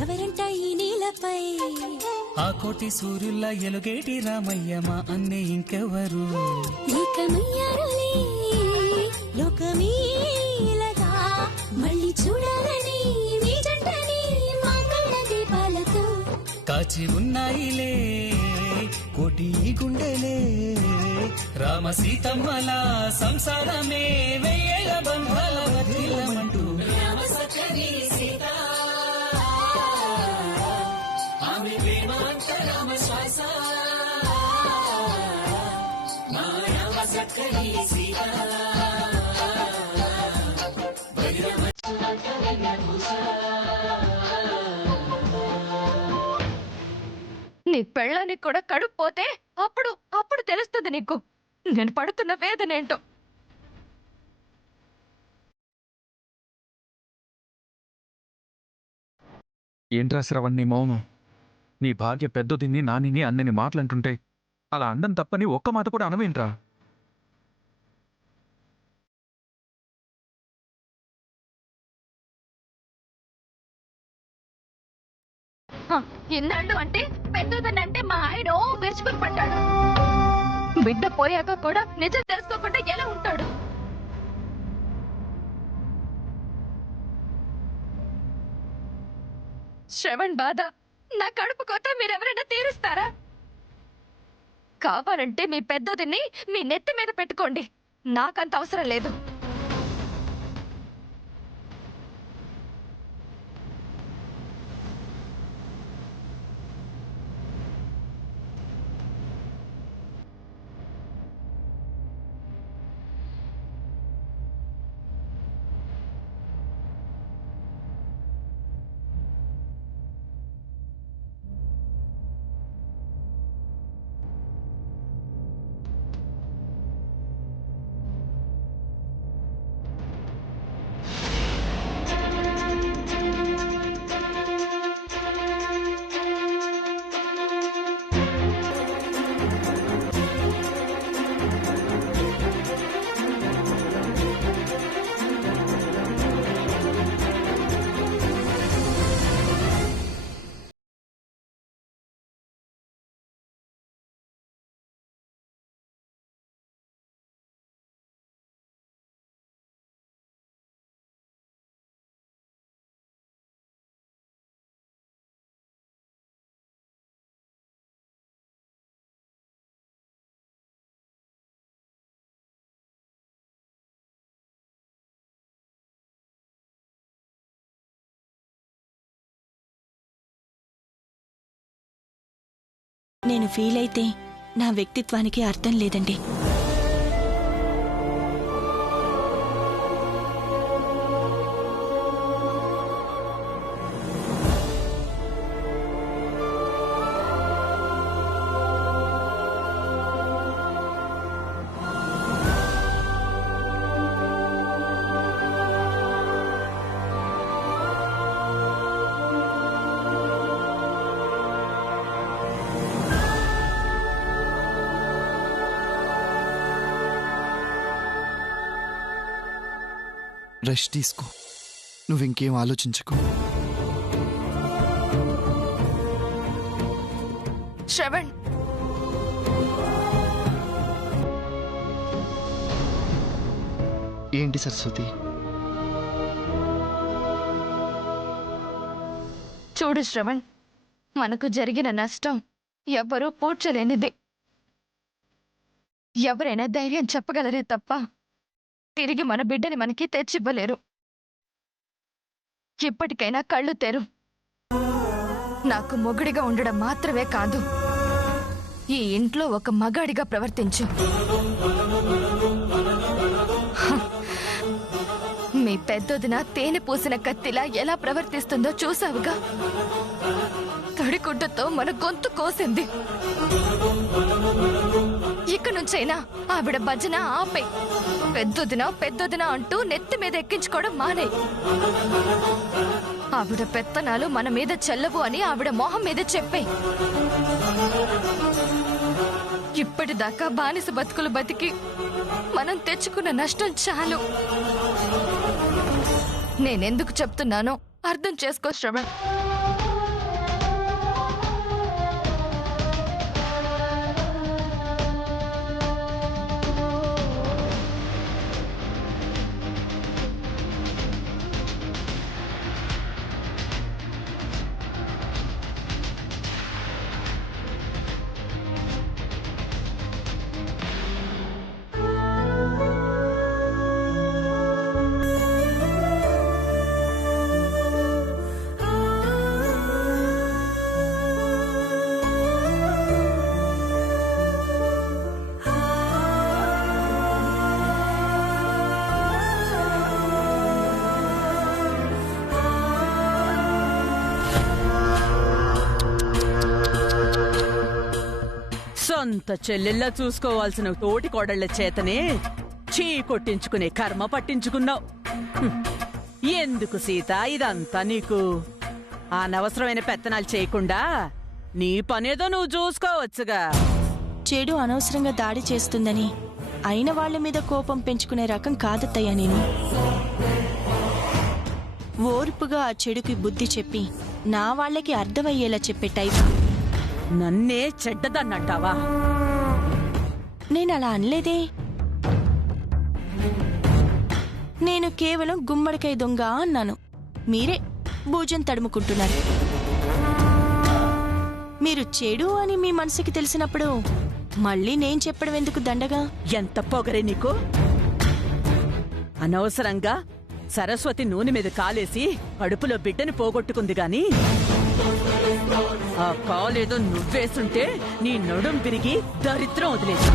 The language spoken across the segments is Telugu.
ఎవరంట ఈ నీలపై ఆ కోటి సూర్యుల్లా ఎలుగేటి రామయ్య మా అన్నే ఇంకెవరు ఏకమయ్యారులే లోకమీలగా మళ్ళీ చూడాలని మీ జంటని మా కళ్ళ దీపాలతో కాచి ఉన్నాయిలే కోటి గుండెలే రామ సీతమ్మల సంసారమే వెయ్యేళ్ళ బంధాల వర్ధిల్లమంటూ రామ సఖి సీత ఆమె ప్రేమ అంత రామ శ్వాస మా రామ సఖి సీత నీ పెళ్ళానికి కూడా కడుపు పోతే అప్పుడు తెలుస్తుంది నీకు నేను పడుతున్న వేదనేంటో. ఏంట్రా శ్రవణ్ నీ మౌనం? నీ భార్య పెద్దదిన్ని నానిని అన్నని మాటలంటుంటే అలా అండం తప్పని ఒక్క మాట కూడా అనవేంట్రా? ఇన్నాళ్ళు అంటే పెద్దదనంటే మా ఆయన విరుచుకుని పడ్డాడు. బిడ్డ పోయాక కూడా నిజం తెలుసుకోకుండా ఎలా ఉంటాడు? శ్రవణ్ బాధ నా కడుపు కొత్త మీరెవరైనా తీరుస్తారా? కావాలంటే మీ పెద్దదిని మీ నెత్తి మీద పెట్టుకోండి, నాకంత అవసరం లేదు. నేను ఫీల్ అయితే నా వ్యక్తిత్వానికి అర్థం లేదండి. రెస్ట్ తీసుకో, నువ్వింకేం ఆలోచించకు. శ్రవణ్, ఏంటి సరస్వతి? చూడు శ్రవణ్, మనకు జరిగిన నష్టం ఎవ్వరూ పూడ్చలేనిది. ఎవరైనా ధైర్యం చెప్పగలరే తప్ప తిరిగి మన బిడ్డని మనకి తెచ్చివ్వలేరు. ఇప్పటికైనా కళ్ళు తెరు. నాకు మొగుడిగా ఉండడం మాత్రమే కాదు, ఈ ఇంట్లో ఒక మగాడిగా ప్రవర్తించు. మీ పెద్దొదిన తేనె పూసిన కత్తిలా ఎలా ప్రవర్తిస్తుందో చూసావుగా. తడిగుడ్డతో మన గొంతు కోసింది. ఇక నుంచైనా ఆవిడ భజన ఆపే. పెద్దొదిన అంటూ నెత్తి మీద ఎక్కించుకోవడం మానే. ఆవిడ పెత్తనాలు మన మీద చెల్లవు అని ఆవిడ మొహం మీద చెప్పే. ఇప్పటిదాకా బానిస బతుకులు బతికి మనం తెచ్చుకున్న నష్టం చాలు. నేనెందుకు చెప్తున్నానో అర్థం చేసుకో శ్రవణ్. సొంత చెల్లెల్లా చూసుకోవాల్సిన తోటి కోడళ్ల చేతనే చీ కొట్టించుకునే కర్మ పట్టించుకున్నావు. ఎందుకు సీత ఇదంతా నీకు? అనవసరమైన పెత్తనాలు చేయకుండా నీ పనేదో నువ్వు చూసుకోవచ్చుగా. చెడు అనవసరంగా దాడి చేస్తుందని అయిన వాళ్ళ మీద కోపం పెంచుకునే రకం కాదత్తయ్యా నేను. ఓర్పుగా ఆ చెడుకి బుద్ధి చెప్పి నా వాళ్ళకి అర్థమయ్యేలా చెప్పే టైప్. నన్నే చెడ్డదన్నంటావా? నేను అలా అనలేదే. నేను కేవలం గుమ్మడికాయ దొంగ అన్నాను. మీరే భూజం తడుముకుంటున్నారు. మీరు చెడు అని మీ మనసుకి తెలిసినప్పుడు మళ్ళీ నేను చెప్పడం ఎందుకు దండగా? ఎంత పొగరే నీకు! అనవసరంగా సరస్వతి నూనె మీద కాలేసి కడుపులో బిడ్డని పోగొట్టుకుంది గాని ఆ కాలేదో నువ్వేస్తుంటే నీ నడుం విరిగి దరిద్రం వదిలేదు.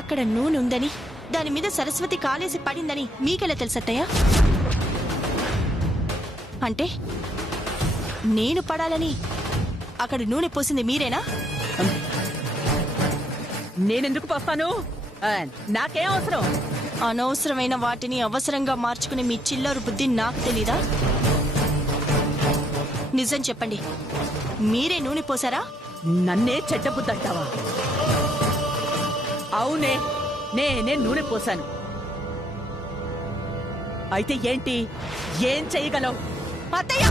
అక్కడ నూనె ఉందని దాని మీద సరస్వతి కాలేసి పడిందని మీకెలా తెలుసత్తయ్యా? అంటే నేను పడాలని అక్కడ నూనె పోసింది మీరేనా? నేనెందుకు పోస్తాను? నాకేం అవసరం? అనవసరమైన వాటిని అవసరంగా మార్చుకునే మీ చిల్లరు బుద్ధి నాకు తెలీదా? నిజం చెప్పండి, మీరే నూనె పోసారా? నన్నే చెడ్డ బుద్ధంటావా? అవునే, నేనే నూనె పోసాను. అయితే ఏంటి? ఏం చెయ్యగలవు? అత్తయ్య!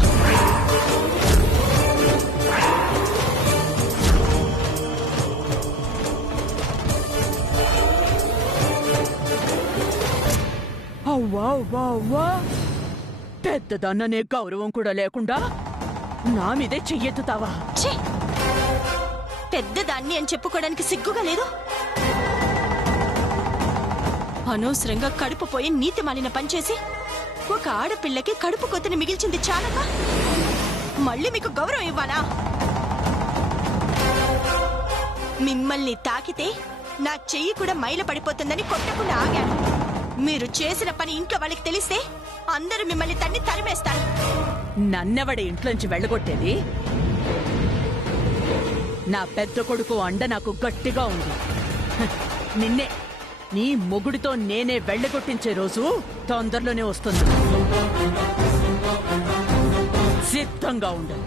అవ్వా పెద్దదన్ననే గౌరవం కూడా లేకుండా నా మీదే చెయ్యెత్తుతావా? ఛీ! పెద్దదాన్ని అని చెప్పుకోవడానికి సిగ్గుగా లేదు? అనవసరంగా కడుపు పోయి నీతి మాలిన పనిచేసి ఒక ఆడపిల్లకి కడుపు కొత్తని మిగిల్చింది చాలక మళ్ళీ మీకు గౌరవం ఇవ్వాలా? మిమ్మల్ని తాకితే నా చెయ్యి కూడా మైల పడిపోతుందని కొట్టకుండా ఆగాను. మీరు చేసిన పని ఇంట్లో వాళ్ళకి తెలిస్తే అందరూ మిమ్మల్ని తన్ని తరిమేస్తారు. నన్నెవడి ఇంట్లోంచి వెళ్ళగొట్టేది? నా పెద్ద కొడుకు అండ నాకు గట్టిగా ఉంది. నిన్నే నీ మొగుడితో నేనే వెళ్ళగొట్టించే రోజు తొందరలోనే వస్తుంది. సిద్ధంగా ఉండు.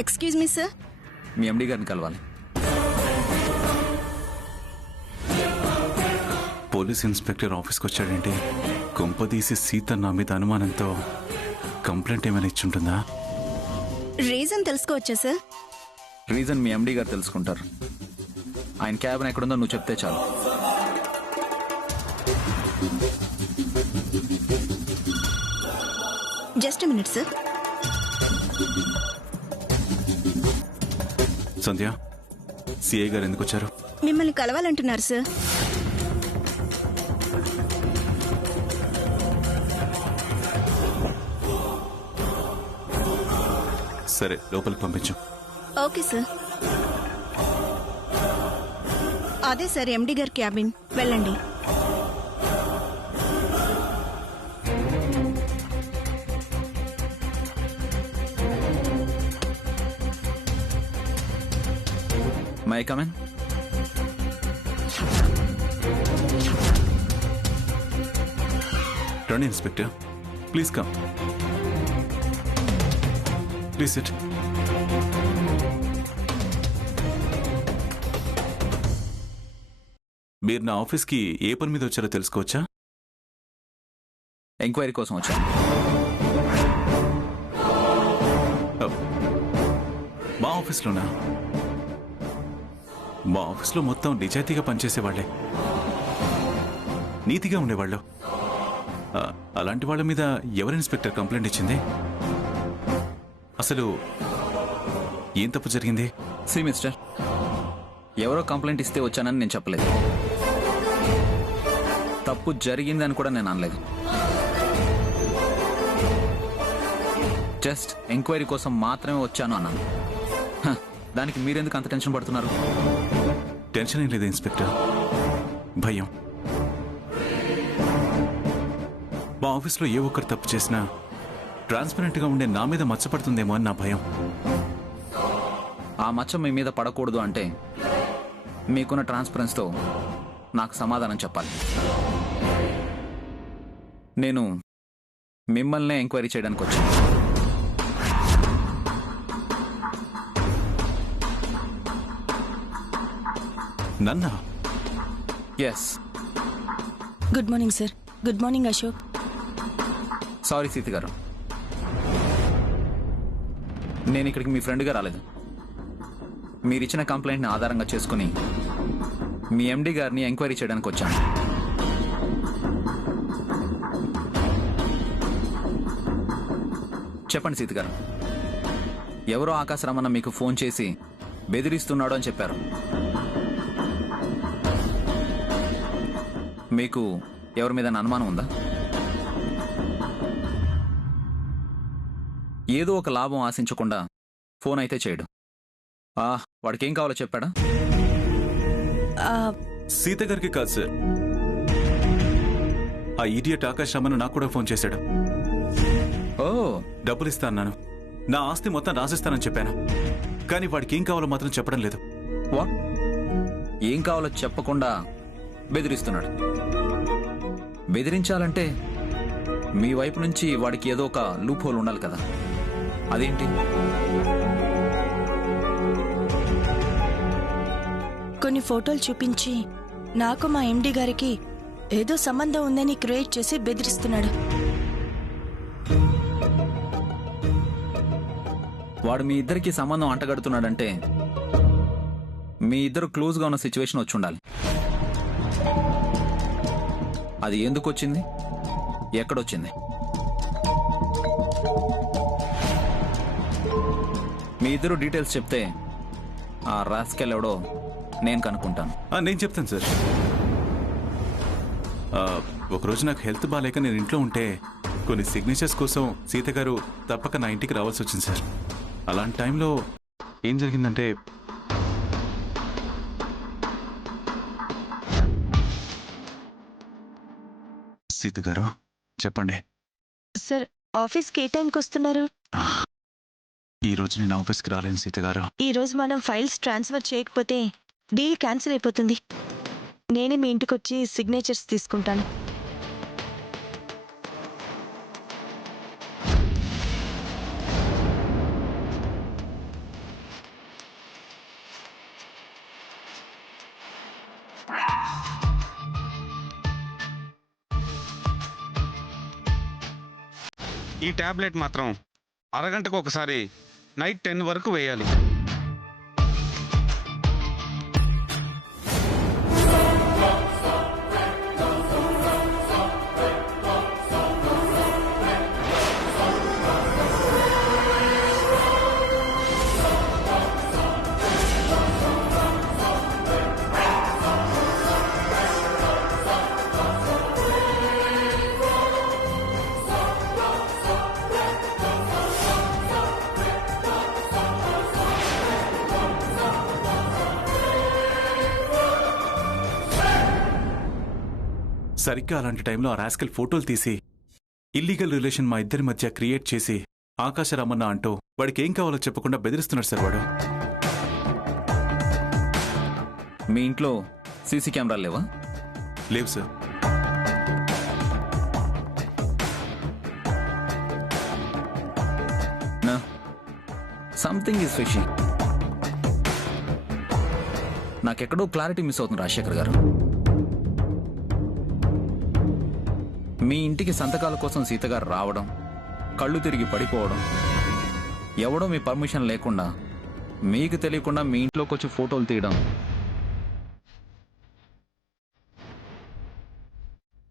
Excuse me sir. మీ ఎండి గారిని కలవాలి. పోలీస్ ఇన్స్పెక్టర్ ఆఫీస్కి వచ్చాడేంటి? కొంపదీసి సీత నా మీద అనుమానంతో కంప్లైంట్ ఏమైనా ఇచ్చుంటుందా? రీజన్ తెలుసుకోవచ్చా సార్? రీజన్ మీ ఎండి గారు తెలుసుకుంటారు. ఆయన క్యాబిన్ ఎక్కడుందో నువ్వు చెప్తే చాలు. Just minute sir. Sandhya, CI గారు ఎందుకు వచ్చారు? మిమ్మల్ని కలవాలంటున్నారు సార్. సరే, లోపలికి పంపించు. Okay sir. అదే సార్ ఎండి గారి క్యాబిన్. వెళ్ళండి. May I come in? రండి inspector, please come. Please sit. మీరు నా ఆఫీస్కి ఏ పని మీద వచ్చారో తెలుసుకోవచ్చా? ఎంక్వైరీ కోసం వచ్చాను. మా ఆఫీస్లోనా? మా ఆఫీస్లో మొత్తం నిజాయితీగా పనిచేసేవాళ్లే, నీతిగా ఉండేవాళ్ళు. అలాంటి వాళ్ళ మీద ఎవరు ఇన్స్పెక్టర్ కంప్లైంట్ ఇచ్చింది? అసలు ఏం తప్పు జరిగింది? సి మిస్టర్, ఎవరో కంప్లైంట్ ఇస్తే వచ్చానని నేను చెప్పలేదు. తప్పు జరిగిందని కూడా నేను అనలేదు. జస్ట్ ఎంక్వైరీ కోసం మాత్రమే వచ్చాను అన్నాను. దానికి మీరెందుకు అంత టెన్షన్ పడుతున్నారు? టెన్షన్ ఏం లేదు ఇన్స్పెక్టర్, భయం. మా ఆఫీస్లో ఏ ఒక్కరు తప్పు చేసినా ట్రాన్స్పరెంట్గా ఉండే నా మీద మచ్చపడుతుందేమో అని నా భయం. ఆ మచ్చ మీ మీద పడకూడదు అంటే మీకున్న ట్రాన్స్పరెన్స్తో నాకు సమాధానం చెప్పాలి. నేను మిమ్మల్నే ఎంక్వైరీ చేయడానికి వచ్చాను. నన్నా? Yes. Good morning sir. Good morning Ashok. Sorry Sita గారు, నేను ఇక్కడికి మీ ఫ్రెండ్గా రాలేదు. మీరిచ్చిన కంప్లైంట్ని ఆధారంగా చేసుకుని మీ ఎండి గారిని ఎంక్వైరీ చేయడానికి వచ్చాను. చెప్పండి సీత గారు, ఎవరో ఆకాశ రమణ మీకు ఫోన్ చేసి బెదిరిస్తున్నాడు అని చెప్పారు. మీకు ఎవరి మీద అనుమానం ఉందా? ఏదో ఒక లాభం ఆశించకుండా ఫోన్ అయితే చేయడు. వాడికి ఏం కావాలో చెప్పాడా? సీత గారికి కాదు సార్, ఆ ఈడియట్ ఆకాశ్ రమణ నాకు కూడా ఫోన్ చేశాడు. ఓ, డబ్బులు ఇస్తా అన్నాను, నా ఆస్తి మొత్తం రాసిస్తానని చెప్పాను. కానీ వాడికి ఏం కావాలో మాత్రం చెప్పడం లేదు. వాట్? ఏం కావాలో చెప్పకుండా బెదిరిస్తున్నాడు. బెదిరించాలంటే మీ వైపు నుంచి వాడికి ఏదో ఒక లూప్ హోల్ ఉండాలి కదా, అదేంటి? కొన్ని ఫోటోలు చూపించి నాకు మా ఎండి గారికి ఏదో సంబంధం ఉందని క్రియేట్ చేసి బెదిరిస్తున్నాడు. వాడు మీ ఇద్దరికి సంబంధం అంటగడుతున్నాడంటే మీ ఇద్దరు క్లోజ్గా ఉన్న సిచ్యువేషన్ వచ్చి ఉండాలి. అది ఎందుకు వచ్చింది, ఎక్కడొచ్చింది? మీ ఇద్దరు డీటెయిల్స్ చెప్తే ఆ రాస్కెల్ ఎవడో నేను కనుక్కుంటాను. నేను చెప్తాను సార్. ఒకరోజు నాకు హెల్త్ బాగాలేక నేను ఇంట్లో ఉంటే కొన్ని సిగ్నేచర్స్ కోసం సీత గారు తప్పక నా ఇంటికి రావాల్సి వచ్చింది సార్. అలాంటి టైంలో ఏం జరిగిందంటే, సీత గారు చెప్పండి. సార్, ఆఫీస్కి ఏ టైంకి వస్తున్నారు? ఈ రోజు నేను ఆఫీస్కి రాలేను సీత గారు. ఈ రోజు మనం ఫైల్స్ ట్రాన్స్ఫర్ చేయకపోతే డీల్ క్యాన్సిల్ అయిపోతుంది. నేనే మీ ఇంటికి వచ్చి సిగ్నేచర్స్ తీసుకుంటాను. ఈ టాబ్లెట్ మాత్రం అరగంటకు ఒకసారి నైట్ 10 వరకు వేయాలి. సరిగ్గా అలాంటి టైంలో ఆ రాస్కెల్ ఫోటోలు తీసి ఇల్లీగల్ రిలేషన్ మా ఇద్దరి మధ్య క్రియేట్ చేసి ఆకాశ రమణ అంటూ వాడికి ఏం కావాలో చెప్పకుండా బెదిరిస్తున్నాడు సార్ వాడు. మీ ఇంట్లో సీసీ కెమెరాలు లేవా? లేవు సార్. Something is fishy. నాకెక్కడో క్లారిటీ మిస్ అవుతుంది రాజశేఖర్ గారు. మీ ఇంటికి సంతకాల కోసం సీతగారు రావడం, కళ్ళు తిరిగి పడిపోవడం, ఎవడో మీ పర్మిషన్ లేకుండా మీకు తెలియకుండా మీ ఇంట్లోకి వచ్చి ఫోటోలు తీయడం,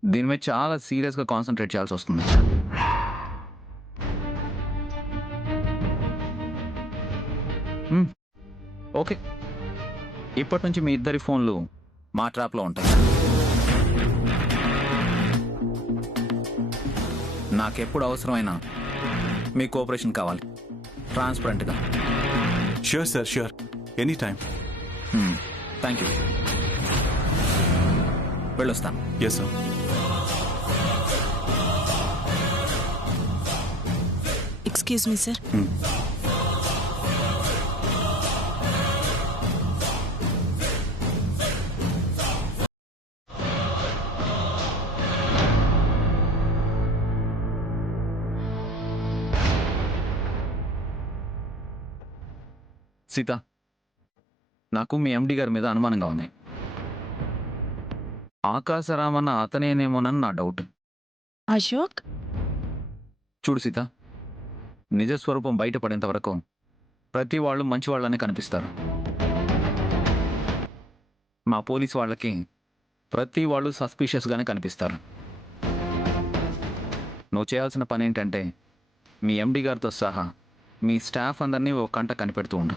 దీని మీద చాలా సీరియస్గా కాన్సన్ట్రేట్ చేయాల్సి వస్తుంది. ఓకే, ఇప్పటి నుంచి మీ ఇద్దరి ఫోన్లు మా ట్రాప్లో ఉంటాయి. నాకెప్పుడు అవసరమైనా మీ కోఆపరేషన్ కావాలి, ట్రాన్స్పరెంట్గా. Sure sir, sure, any time. Thank you. వెళ్ళొస్తాను. Yes sir. Excuse me sir. Sita, నాకు మీ ఎండి గారి మీద అనుమానంగా ఉంది. ఆకాశరామన్న అతనేనేమోనని నా డౌట్. అశోక్, చూడు సీత, నిజస్వరూపం బయటపడేంత వరకు ప్రతి వాళ్ళు మంచి వాళ్ళనే కనిపిస్తారు. మా పోలీస్ వాళ్ళకి ప్రతి వాళ్ళు సస్పీషియస్గానే కనిపిస్తారు. నువ్వు చేయాల్సిన పని ఏంటంటే మీ ఎండి గారితో సహా మీ స్టాఫ్ అందరినీ ఓ కంట కనిపెడుతూ ఉండు.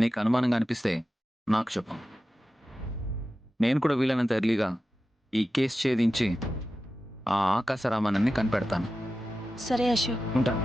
నీకు అనుమానంగా అనిపిస్తే నాకు చెప్పు. నేను కూడా వీలైనంత ఎర్లీగా ఈ కేసు ఛేదించి ఆ ఆకాశరామన్నని కనిపెడతాను. సరే అశోక్. ఉంటాను.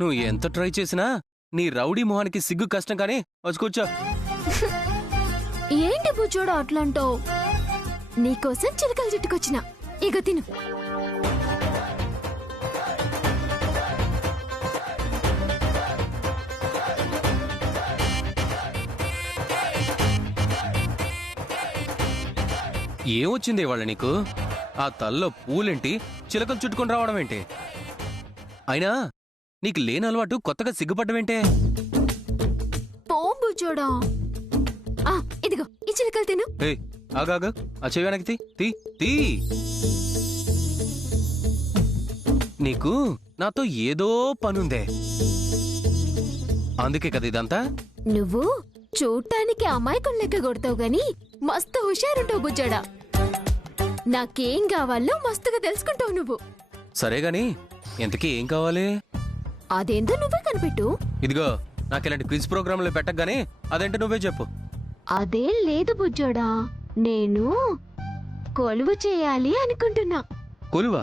నువ్వు ఎంత ట్రై చేసినా నీ రౌడీ మొహానికి సిగ్గు కష్టం కానీ వచ్చి కూర్చో. ఏంటి బుజ్జోడు అట్లాంటావు? నీకోసం చిలకలు చుట్టుకొచ్చిన, ఇక తిను. ఏమొచ్చింది ఇవాళ నీకు? ఆ తల్లో పూలేంటి, చిలకలు చుట్టుకొని రావడం ఏంటి? అయినా నీకు లేని అలవాటు కొత్తగా సిగ్గుపడ్డమేంటే? పో బుజ్జోడా. ఇదిగో ఈ చిలకలు తిను. ఆగా, ఆ చెవి వెనక్కి తీ తీ. నీకు నాతో ఏదో పనుందే, అందుకే కదా ఇదంతా. నువ్వు చూడటానికి అమాయకులు లెక్క కొడతావు గాని మస్తు హుషారుంటావు బుజ్జోడా. నాకేం కావాలో మస్తుగా తెలుసుకుంటావు నువ్వు. సరే గాని ఎంతకీ ఏం కావాలి? అదేందో నువ్వే కనిపెట్టు. ఇదిగో, నాకు ఇలాంటి క్విజ్ ప్రోగ్రాంలు పెట్టగానే అదేంటో నువ్వే చెప్పు. అదేం లేదు బుజ్జోడా, నేను కొలువు చేయాలి అనుకుంటున్నా. కొలువా?